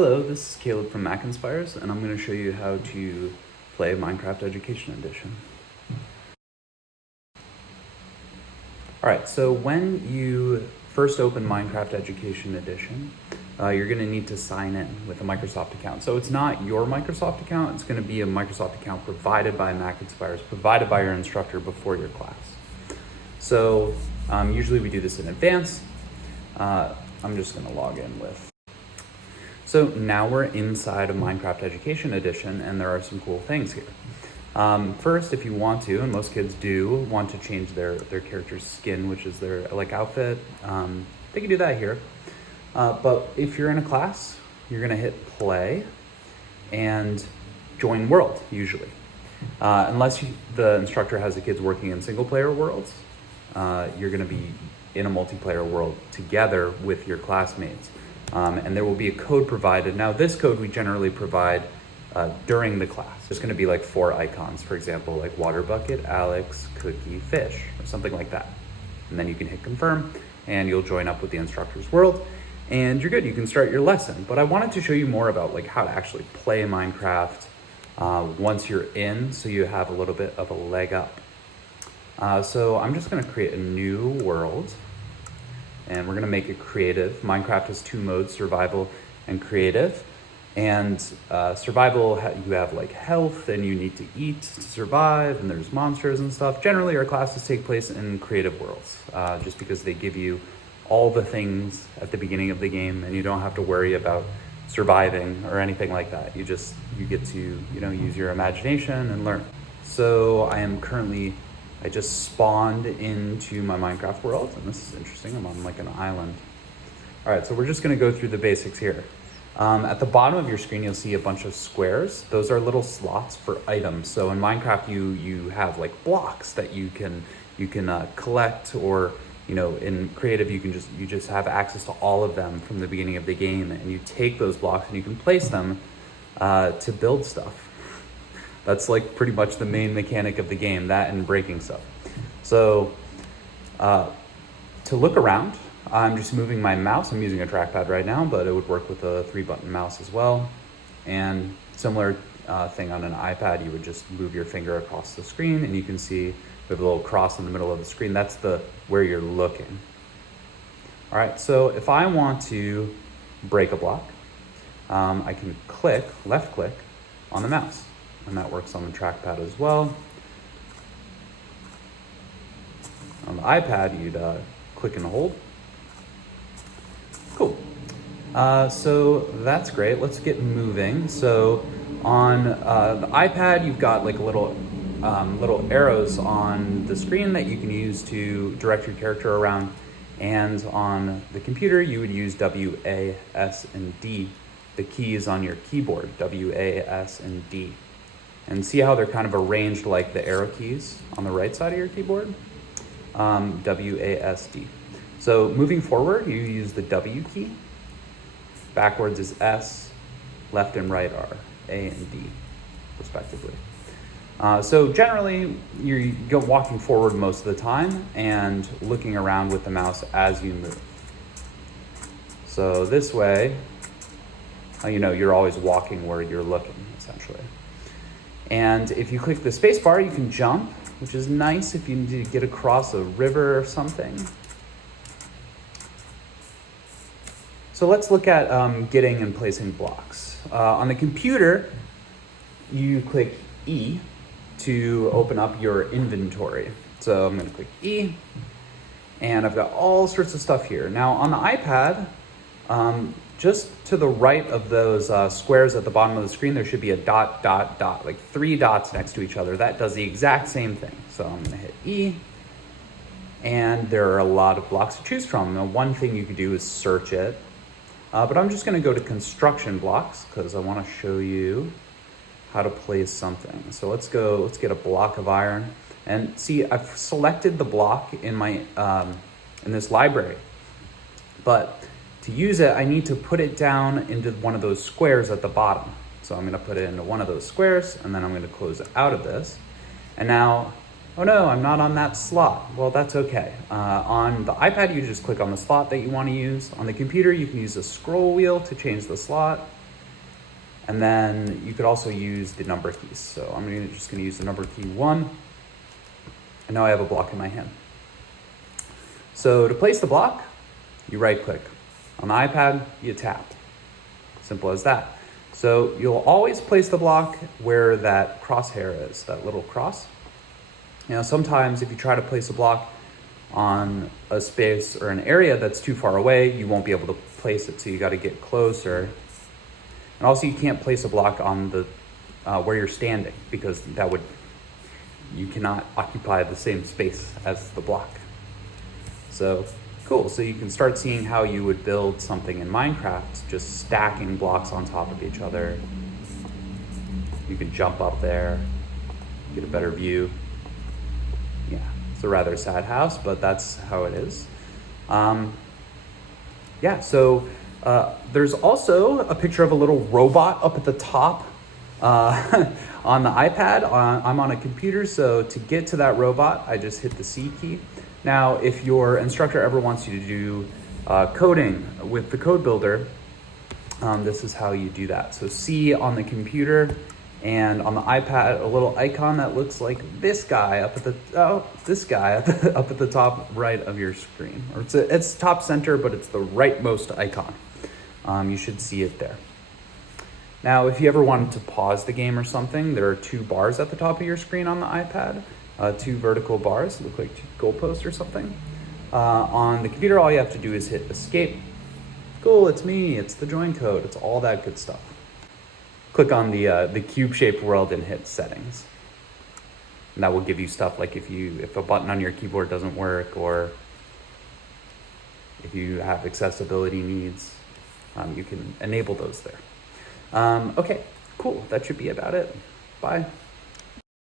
Hello, this is Caleb from Mac Inspires, and I'm going to show you how to play Minecraft Education Edition. Alright, so when you first open Minecraft Education Edition, you're going to need to sign in with a Microsoft account. So it's not your Microsoft account, it's going to be a Microsoft account provided by Mac Inspires, provided by your instructor before your class. So usually we do this in advance. I'm just going to log in with. So now we're inside of Minecraft Education Edition, and there are some cool things here. First, if you want to, and most kids do, want to change their character's skin, which is their outfit, they can do that here. But if you're in a class, you're gonna hit play and join world, usually. Unless the instructor has the kids working in single player worlds, you're gonna be in a multiplayer world together with your classmates. And there will be a code provided. Now this code we generally provide during the class. There's gonna be like 4 icons, for example, like water bucket, Alex, cookie, fish, or something like that. And then you can hit confirm and you'll join up with the instructor's world and you're good, you can start your lesson. But I wanted to show you more about like how to actually play Minecraft once you're in, so you have a little bit of a leg up. So I'm just gonna create a new world. And we're gonna make it creative. Minecraft has 2 modes, survival and creative. And survival, you have like health and you need to eat to survive, and there's monsters and stuff. Generally our classes take place in creative worlds, just because they give you all the things at the beginning of the game and you don't have to worry about surviving or anything like that. You get to, use your imagination and learn. So I just spawned into my Minecraft world, and this is interesting, I'm on like an island. All right, so we're just gonna go through the basics here. At the bottom of your screen, you'll see a bunch of squares. Those are little slots for items. So in Minecraft, you have like blocks that you can collect, or in creative, you just have access to all of them from the beginning of the game, and you take those blocks and you can place them to build stuff. That's like pretty much the main mechanic of the game, that and breaking stuff. So to look around, I'm just moving my mouse. I'm using a trackpad right now, but it would work with a 3-button mouse as well. And similar thing on an iPad, you would just move your finger across the screen and you can see we have a little cross in the middle of the screen. That's where you're looking. All right, so if I want to break a block, I can left click on the mouse. And that works on the trackpad as well. On the iPad, you'd click and hold. Cool. So that's great. Let's get moving. So on the iPad, you've got like little arrows on the screen that you can use to direct your character around. And on the computer, you would use W, A, S, and D. The keys on your keyboard, W, A, S, and D. And see how they're kind of arranged like the arrow keys on the right side of your keyboard? W, A, S, D. So moving forward, you use the W key. Backwards is S, left and right are A and D, respectively. So generally, you're walking forward most of the time and looking around with the mouse as you move. So this way, you're always walking where you're looking, essentially. And if you click the space bar, you can jump, which is nice if you need to get across a river or something. So let's look at getting and placing blocks. On the computer, you click E to open up your inventory. So I'm gonna click E, and I've got all sorts of stuff here. Now on the iPad, just to the right of those squares at the bottom of the screen, there should be a dot, dot, dot, like 3 dots next to each other. That does the exact same thing. So I'm gonna hit E, and there are a lot of blocks to choose from. Now, one thing you could do is search it, but I'm just gonna go to construction blocks because I wanna show you how to place something. So let's get a block of iron. And see, I've selected the block in my in this library, but to use it, I need to put it down into one of those squares at the bottom. So I'm gonna put it into one of those squares, and then I'm gonna close out of this. And now, oh no, I'm not on that slot. Well, that's okay. On the iPad, you just click on the slot that you wanna use. On the computer, you can use a scroll wheel to change the slot. And then you could also use the number keys. So I'm just gonna use the number key 1. And now I have a block in my hand. So to place the block, you right click. On the iPad, you tap. Simple as that. So you'll always place the block where that crosshair is, that little cross. Sometimes if you try to place a block on a space or an area that's too far away, you won't be able to place it. So you got to get closer. And also you can't place a block on the where you're standing, because you cannot occupy the same space as the block. So cool. So you can start seeing how you would build something in Minecraft, just stacking blocks on top of each other. You can jump up there, get a better view. Yeah, it's a rather sad house, but that's how it is. There's also a picture of a little robot up at the top on the iPad. I'm on a computer, so to get to that robot, I just hit the C key. Now, if your instructor ever wants you to do coding with the code builder, this is how you do that. So C on the computer, and on the iPad, a little icon that looks like this guy up at the top right of your screen. Or it's top center, but it's the rightmost icon. You should see it there. Now, if you ever wanted to pause the game or something, there are 2 bars at the top of your screen on the iPad. 2 vertical bars, look like 2 goalposts or something. On the computer, all you have to do is hit escape. Cool, it's me, it's the join code, it's all that good stuff. Click on the cube-shaped world and hit settings. And that will give you stuff like if a button on your keyboard doesn't work, or if you have accessibility needs, you can enable those there. Okay, cool, that should be about it. Bye.